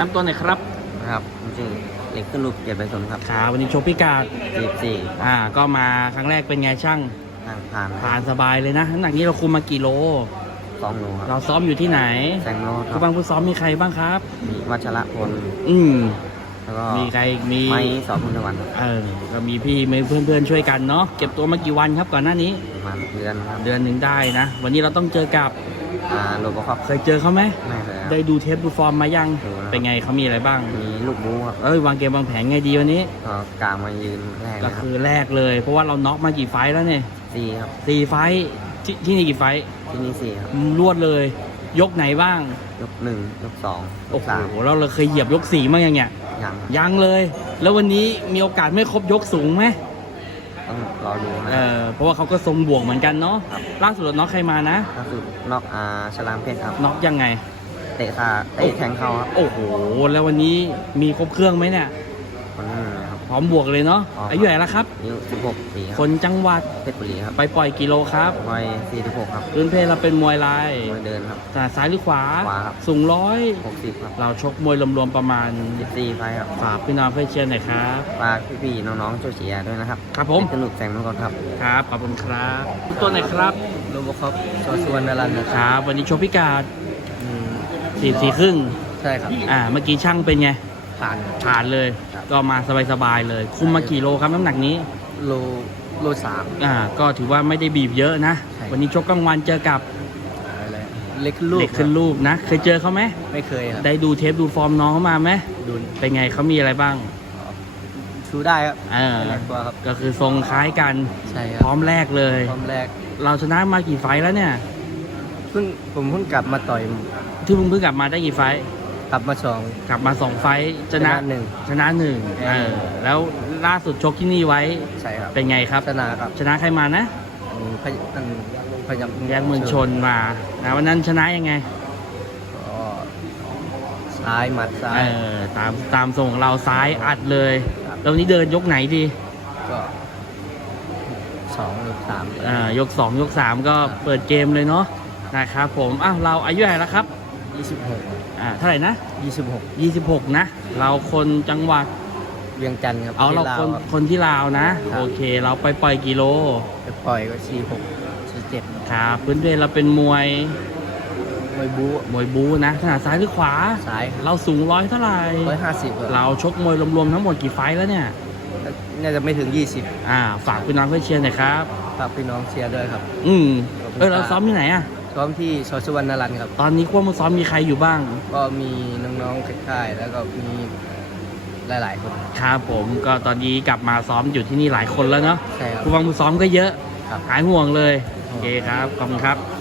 น้ำตัวไหนอยครับครับจริงเหล็กขึ้นรูปเกียรติไปสนครับขาวันนี้โชว์พิกาดสี่สี่อ่า ก็มาครั้งแรกเป็นไงช่างทางผ่านผ่านสบายเลยนะน้ำหนักนี้เราคุมมากี่โล สองโลคเรารับซ้อมอยู่ที่ไหนแซงโลคผู้รับบังผู้ซ้อมมีใครบ้างครับ มีวัชระพลอืมแล้วก็มีใครอีกมีไม้สองพุทธวันเออก็มีพี่มีเพื่อนๆช่วยกันเนาะเก็บตัวมากี่วันครับก่อนหน้านี้ ประมาณเดือนครับเดือนหนึ่งได้นะ วันนี้เราต้องเจอกับ อ่าโลบอคอปเคยเจอเขาไหมไม่เคยครับ ได้ดูเทปดูฟอร์มมายัง ดูแล้ว เป็นไงเขามีอะไรบ้าง มีลูกบูครับเอ้ยวางเกมวางแผนไงดีวันนี้ ก็กลางมายืนแรกเลก็ยครับคือแรกเลย เพราะว่าเราน็อกมากี่ไฟท์แล้วเนี่ยสี่ครับสี่ไฟท์ที่ที่นี่กี่ไฟท์ที่นี่สี่ครับ รวดเลย ยกไหนบ้าง ยกหนึ่งยกสองยโอ้กโหสามเราเราเคยเหยียบยกสี่มั้งยังเนี่ยยังครับยังเลย แล้ววันนี้มีโอกาสไม่ครบยกสูงไหม ต้องรอดูนะเออเพราะว่าเขาก็ทรงบวกเหมือนกันเนาะครับล่าสุดเราน็อกใครมานะก็คือนอกอาฉลามเพชรครับน็อกยังไง เตะขาเตะแทงเข้าครับโอ้โห แล้ววันนี้มีครบเครื่องไหมเนี่ยคนนี้นะครับ พร้อมบวกเลยเนาะพร้อมอายุเท่าไหร่แล้วครับ อายุสิบหกปีคครับนจังหวัด เพชรบุรีครับไปปล่อยกิโลครับวัยสี่สิบหกครับพื้นเพเราเป็นมวยลายมวยเดินครับแต่ซ้ายหรือขวา ขวาครับ สูงร้อยหกสิบครับเราชกมวยรวมๆประมาณสิบสี่ไฟล์ครับฝากพี่น้องเพื่อนเชียร์หน่อยครับ ฝากพี่ๆน้องๆช่วยเชียร์ด้วยนะครับครับผมสนุกแสงมังกรครับครับ ขอบคุณครับ ตัวไหนครับโลบครับชอสวนนรันนะครับ วันนี้โชว์พิกาดสี่สี่ครึ่ง ใช่ครับ อ่า เมื่อกี้ช่างเป็นไง ผ่านผ่านเลย ครับ ก็มาสบายๆเลย คุมมากี่โลครับน้ำหนักนี้ โลโลสาม อ่า ก็ถือว่าไม่ได้บีบเยอะนะ ใช่ วันนี้ชกกลางวันเจอกับอะไรเล็กลูกเด็กขึ้นรูปนะ เคยเจอเขาไหมไม่เคยครับได้ดูเทปดูฟอร์มน้องเขามาไหมดูเป็นไงเขามีอะไรบ้าง ชูได้ครับเออหลายตัวครับ ก็คือทรงคล้ายกัน ใช่คพร้อรับมแรกเลย พร้อมแรกเราชนะมากี่ไฟท์แล้วเนี่ย เพิ่งผมเพิ่งกลับมาต่อยที่เพิ่งเพิ่งกลับมาได้กี่ไฟท์ กลับมาสอง กลับมาสองไฟท์ชนะหนึ่งชนะหนึ่งเออเออแล้วล่าสุดชกที่นี่ไว้ใช่ครับ เป็นไงครับ ชนะครับ ชนะใครมานะอืมพยอันพยัญแยกเมืองชนมานะวันนั้นชนะยังไงก็ซ้ายหมัดซ้าเอย อตามตามทรงของเราซ้ายอัดเลยครับ แล้ววันนี้เดินยกไหนดีก็สองหรือสาม อ่ายกสองยกสามก็เปิดเกมเลยเนาะนะครับผมอ้าวเราอายุเท่าไหร่แล้วครับ ยี่สิบหกอ่าเท่าไหร่นะยี่สิบหก26 นะ เราคนจังหวัดเวียงจันทร์ครับเอาเราที่ลคนวรับ คนที่ลาวนะ ครับ โอเค เราไปปล่อยกิโล ไปปล่อยก็สี่หกสี่เจ็ดครับพื้นเพเราเป็นมวยมวยบู๊มวยบูนะขนาดซ้ายหรือขวา ซ้ายเราสูงร้อยเท่าไหร่ร้อยห้าสิบเราชกมวยรวมๆทั้งหมดกี่ไฟท์แล้วเนี่ย น่าจะไม่ถึงยี่สิบอ่า ฝากพี่น้องเพื่อนเชียร์หน่อยครับ ฝากพี่น้องเชียร์ด้วยครับ อืมขอบคุณเออ เราครับซ้อมที่ไหนอะ ซ้อมที่ชอสุวรรณรันครับ ตอนนี้ควบมาซ้อมมีใครอยู่บ้าง ก็มีน้องๆค่ายๆแล้วก็มีหลายๆคน ครับผมก็ตอนนี้กลับมาซ้อมอยู่ที่นี่หลายคนแล้วเนาะใช่ครับ ผู้บังผู้ซ้อมก็เยอะ ครับ หายห่วงเลย โอเคครับ ขอบคุณครับขอบคุณครับ